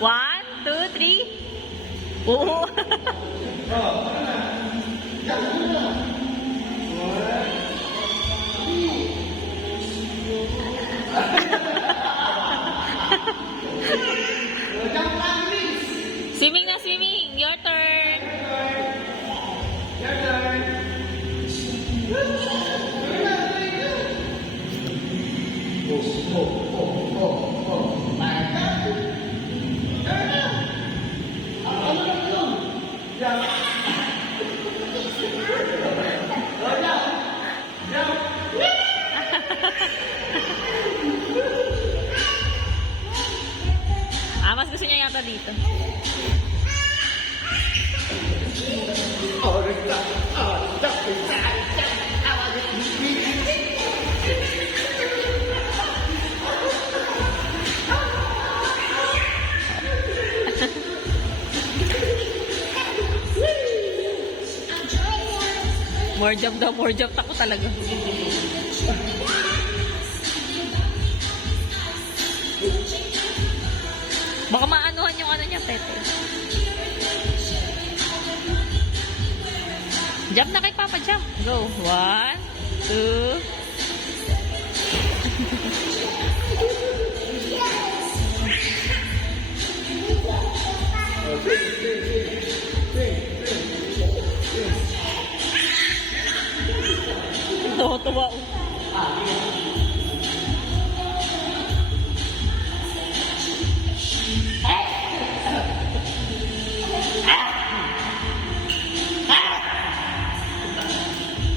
1, 2, 3. Oo. Swimming na, swimming. Your turn. Mas gusto niya yata dito. More jump daw, more jump. Tako talaga. Baka maanuhan yung ano niya, Tete. Jump na kay Papa, jump. Go. 1, 2. Tuwa-tuwa.